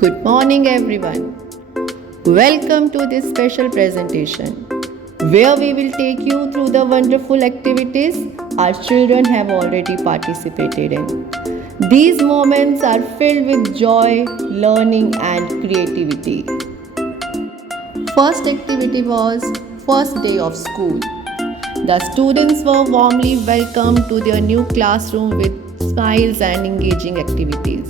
Good morning, everyone. Welcome to this special presentation where we will take you through the wonderful activities our children have already participated in. These moments are filled with joy, learning, and creativity. First activity was first day of school. The students were warmly welcomed to their new classroom with smiles and engaging activities.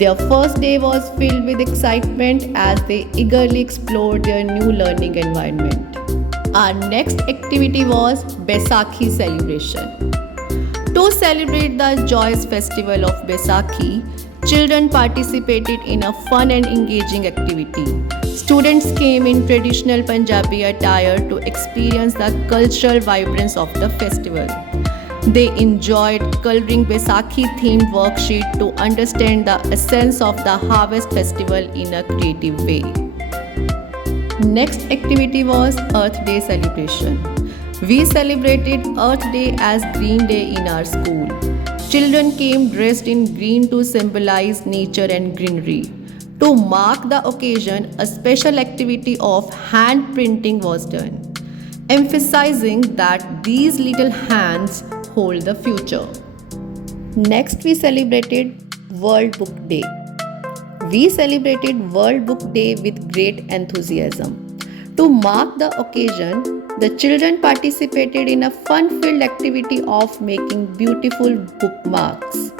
Their first day was filled with excitement as they eagerly explored their new learning environment. Our next activity was Baisakhi celebration. To celebrate the joyous festival of Baisakhi, children participated in a fun and engaging activity. Students came in traditional Punjabi attire to experience the cultural vibrance of the festival. They enjoyed coloring Baisakhi themed worksheet to understand the essence of the harvest festival in a creative way. Next activity was Earth Day celebration. We celebrated Earth Day as Green Day in our school. Children came dressed in green to symbolize nature and greenery. To mark the occasion, a special activity of hand printing was done, emphasizing that these little hands hold the future. Next, we celebrated World Book Day. We celebrated World Book Day with great enthusiasm. To mark the occasion, the children participated in a fun-filled activity of making beautiful bookmarks.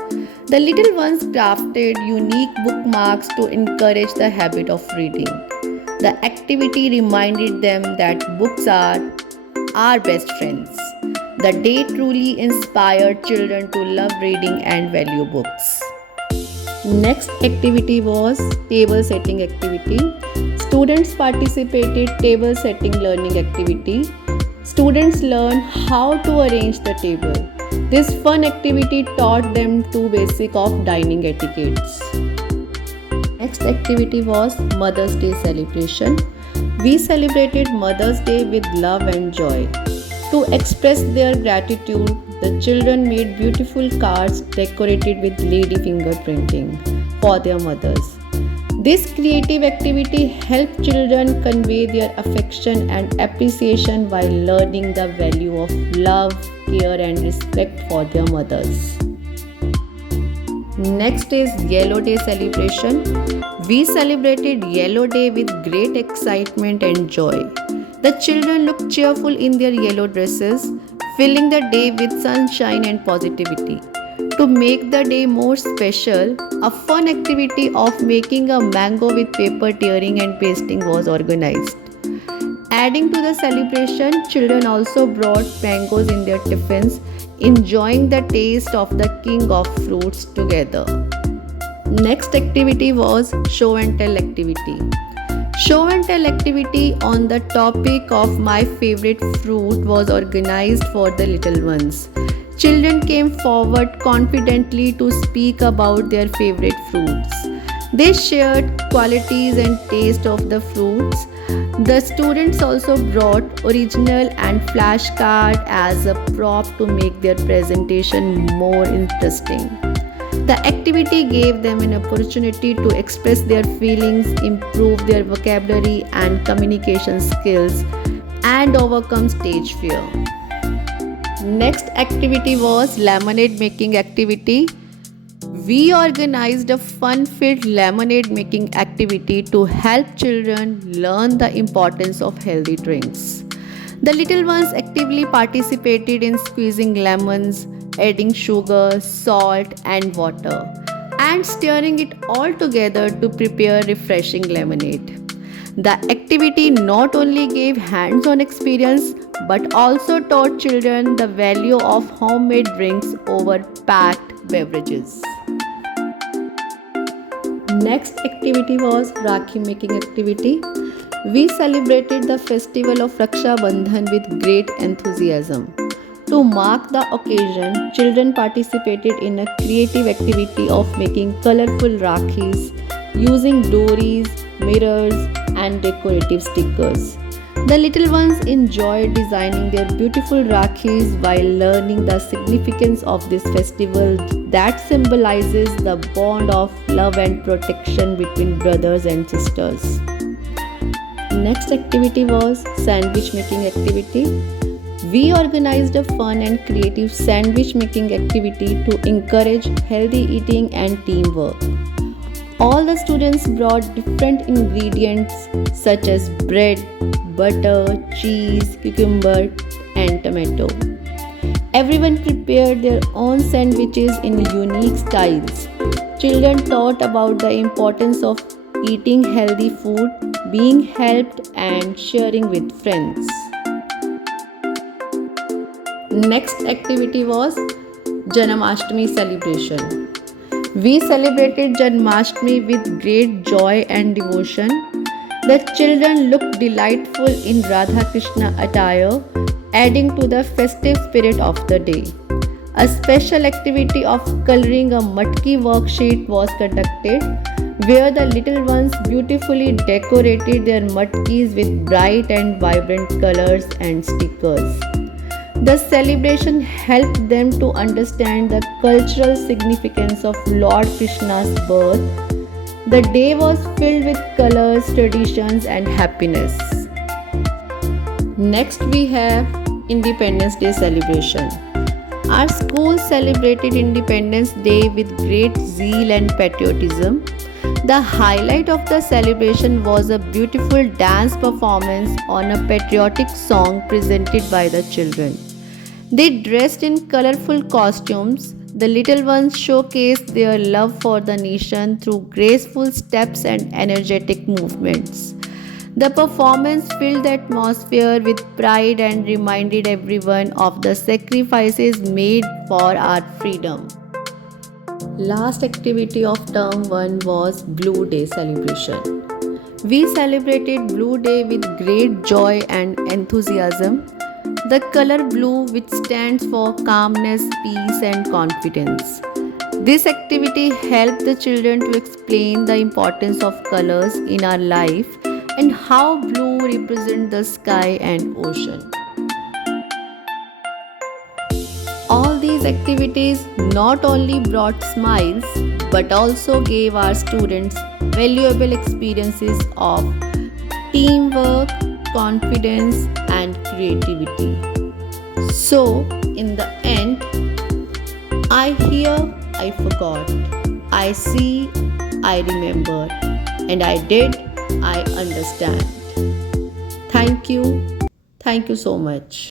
The little ones crafted unique bookmarks to encourage the habit of reading. The activity reminded them that books are our best friends. The day truly inspired children to love reading and value books. Next activity was table setting activity. Students participated table setting learning activity. Students learned how to arrange the table. This fun activity taught them two basics of dining etiquettes. Next activity was Mother's Day celebration. We celebrated Mother's Day with love and joy. To express their gratitude, the children made beautiful cards decorated with lady finger printing for their mothers. This creative activity helped children convey their affection and appreciation while learning the value of love, care, and respect for their mothers. Next is Yellow Day celebration. We celebrated Yellow Day with great excitement and joy. The children looked cheerful in their yellow dresses, filling the day with sunshine and positivity. To make the day more special, a fun activity of making a mango with paper tearing and pasting was organized. Adding to the celebration, children also brought mangoes in their tiffins, enjoying the taste of the king of fruits together. Next activity was show and tell activity. Show and tell activity on the topic of my favorite fruit was organized for the little ones. Children came forward confidently to speak about their favorite fruits. They shared qualities and taste of the fruits. The students also brought original and flashcard as a prop to make their presentation more interesting. The activity gave them an opportunity to express their feelings, improve their vocabulary and communication skills, and overcome stage fear. Next activity was lemonade making activity. We organized a fun-filled lemonade making activity to help children learn the importance of healthy drinks. The little ones actively participated in squeezing lemons, adding sugar, salt, and water, and stirring it all together to prepare refreshing lemonade. The activity not only gave hands-on experience but also taught children the value of homemade drinks over packed beverages. Next activity was Rakhi making activity. We celebrated the festival of Raksha Bandhan with great enthusiasm. To mark the occasion, children participated in a creative activity of making colorful Rakhis using dories, mirrors, and decorative stickers. The little ones enjoyed designing their beautiful Rakhis while learning the significance of this festival that symbolizes the bond of love and protection between brothers and sisters. Next activity was sandwich making activity. We organized a fun and creative sandwich making activity to encourage healthy eating and teamwork. All the students brought different ingredients such as bread, butter, cheese, cucumber, and tomato. Everyone prepared their own sandwiches in unique styles. Children taught about the importance of eating healthy food, being helped, and sharing with friends. Next activity was Janmashtami celebration. We celebrated Janmashtami with great joy and devotion. The children looked delightful in Radha Krishna attire, adding to the festive spirit of the day. A special activity of coloring a matki worksheet was conducted, where the little ones beautifully decorated their matkis with bright and vibrant colors and stickers. The celebration helped them to understand the cultural significance of Lord Krishna's birth. The day was filled with colors, traditions, and happiness. Next, we have Independence Day celebration. Our school celebrated Independence Day with great zeal and patriotism. The highlight of the celebration was a beautiful dance performance on a patriotic song presented by the children. They dressed in colorful costumes. The little ones showcased their love for the nation through graceful steps and energetic movements. The performance filled the atmosphere with pride and reminded everyone of the sacrifices made for our freedom. Last activity of term 1 was Blue Day celebration. We celebrated Blue Day with great joy and enthusiasm. The color blue, which stands for calmness, peace, and confidence. This activity helped the children to explain the importance of colors in our life and how blue represents the sky and ocean. All these activities not only brought smiles but also gave our students valuable experiences of teamwork, confidence, and creativity. So, in the end, I hear, I forgot, I see, I remember, and I did, I understand. Thank you. Thank you so much.